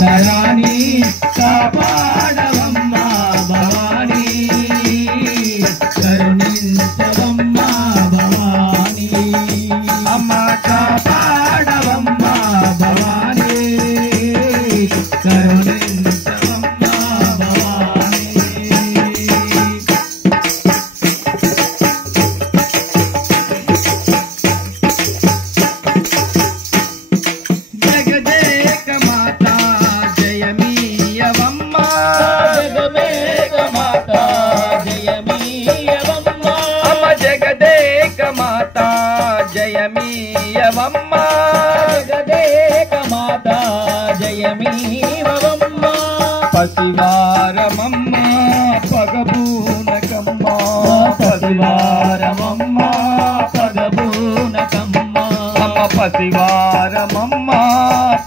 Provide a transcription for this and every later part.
కైలాసరాణి కాపాడవమ్మా భవానీ కరుణించవమ్మా భవానీ అమ్మ కాపాడవమ్మా భవానీ కరుణించవమ్మా భవానీ జగదేక మాతా జయమీయవమ్మా జగదేక మాతా జయమీయవమ్మా అమ్మ జగదేక మాతా జయమీయవమ్మా జగదేక మాతా జయమీయవమ్మా పసివారమమ్మా పగబూనకమ్మా పసివారమమ్మా పగబూనకమ్మా అమ్మ పసివారమమ్మా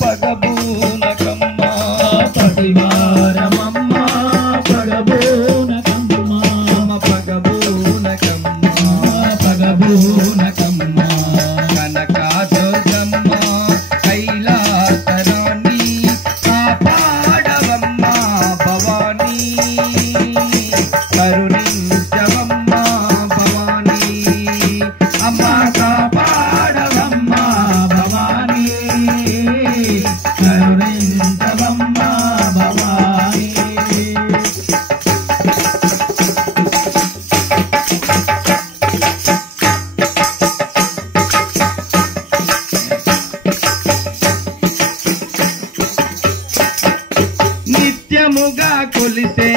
పగబూనకమ్మా పసివారమమ్మా పగబూనకమ్మా అమ్మ పగబూనకమ్మా పగబూనకమ్మా కనకదుర్గమ్మ కైలాసరాణి కాపాడవమ్మా భవానీ కరుణించవమ్మా భవానీ అమ్మ కాపాడవమ్మా భవానీ కరుణించవమ్మా భవానీ నిత్యముగా కొలిసే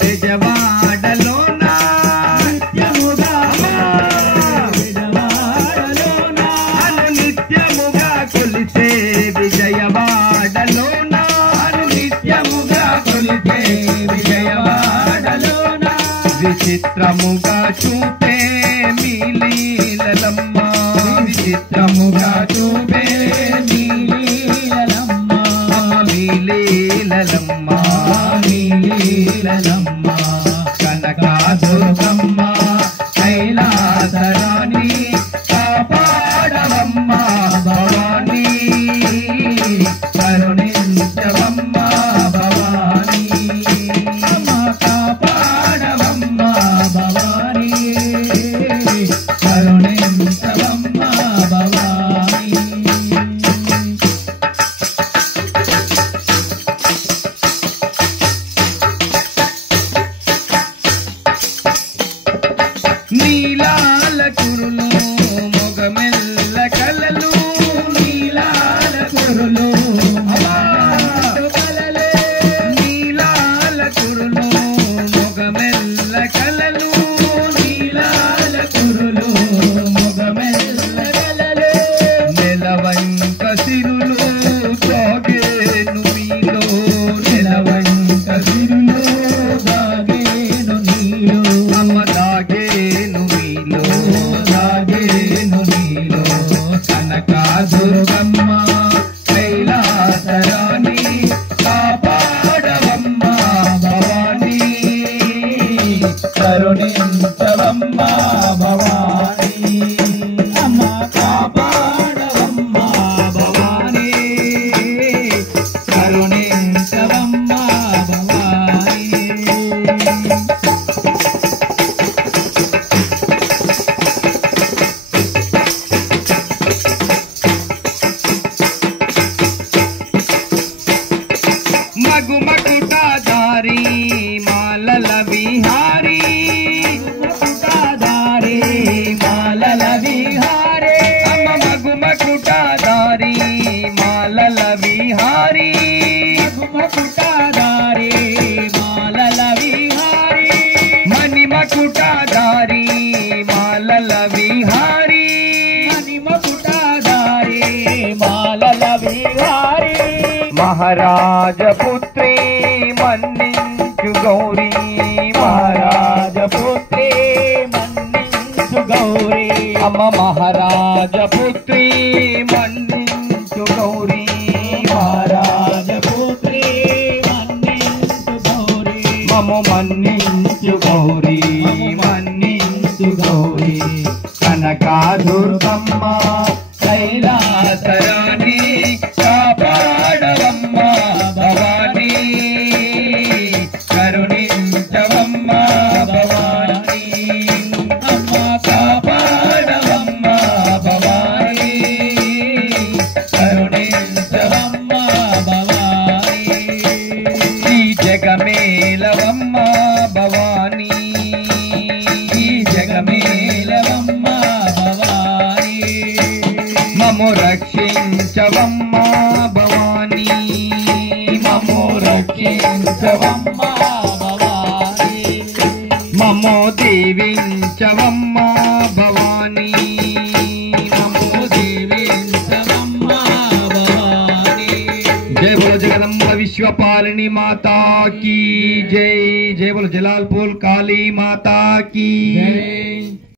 బెజవాడలోన నిత్యముగా బెజవాడలోన అను నిత్యముగా కొలిసే విజయవాడలోన అను నిత్యముగా కొలిసే విజయవాడలోన విచిత్రముగా చూపే మీ లీలలమ్మ విచిత్రముగా చూపే మీ లీలలమ్మ లీలలమ్మ లీలలమ్మ కనకదుర్గమ్మ కైలాసరాణి కాపాడవమ్మా భవానీ కరుణించవమ్మా భవానీ అమ్మ కాపాడవమ్మా భవానీ కరుణించవమ్మా భవానీ నీలాల కురులు మొగమెల్ల కలలు నీలాల కురులు కలలే నీలాల కురులు మొగమెల్ల కలలు నీలాల కురులు మొగమెల్ల కలలే నెలవంక సిరులు తోగేను మీలో నెలవంక సిరులు దాగేను నీలో అమ్మ దాగేను మీలో దాగేను మీలో కనకదుర్గమ్మ కైలాసరాణి కాపాడవమ్మా భవానీ కరుణించవమ్మా భవానీ అమ్మ కాపాడవమ్మా భవానీ కరుణించవమ్మా భవానీ మగుమకుటాధారి మాలల విహారీ మగుమకుటాధారి మాలల విహారీ అమ్మ మగుమకుటాధారి మాలల విహారీ మగుమకుటాధారి మాలల విహారీ మణిమకుటాధారి మాలల విహారీ మణిమకుటాధారి మాలల విహారీ మహారాజపుత్రి మన్నించు గౌరీ మహారాజపుత్రి మన్నించు గౌరీ అమ్మ మహారాజపుత్రి మన్నించు గౌరీ మహారాజపుత్రి మన్నించు గౌరీ మమ మన్నించు గౌరీ మన్నించు గౌరీ కనకదుర్గమ్మ కైలాసరాణి కాపాడవమ్మా మము రక్షించవమ్మా భవానీ మము రక్షించవమ్మా భవానీ మము దీవించవమ్మా భవానీ మము దీవించవమ్మా భవానీ జై బోలో జగదంబ విశ్వపాలిని మాతా की जय। जय बोलो जलालपुर काली माता की जय।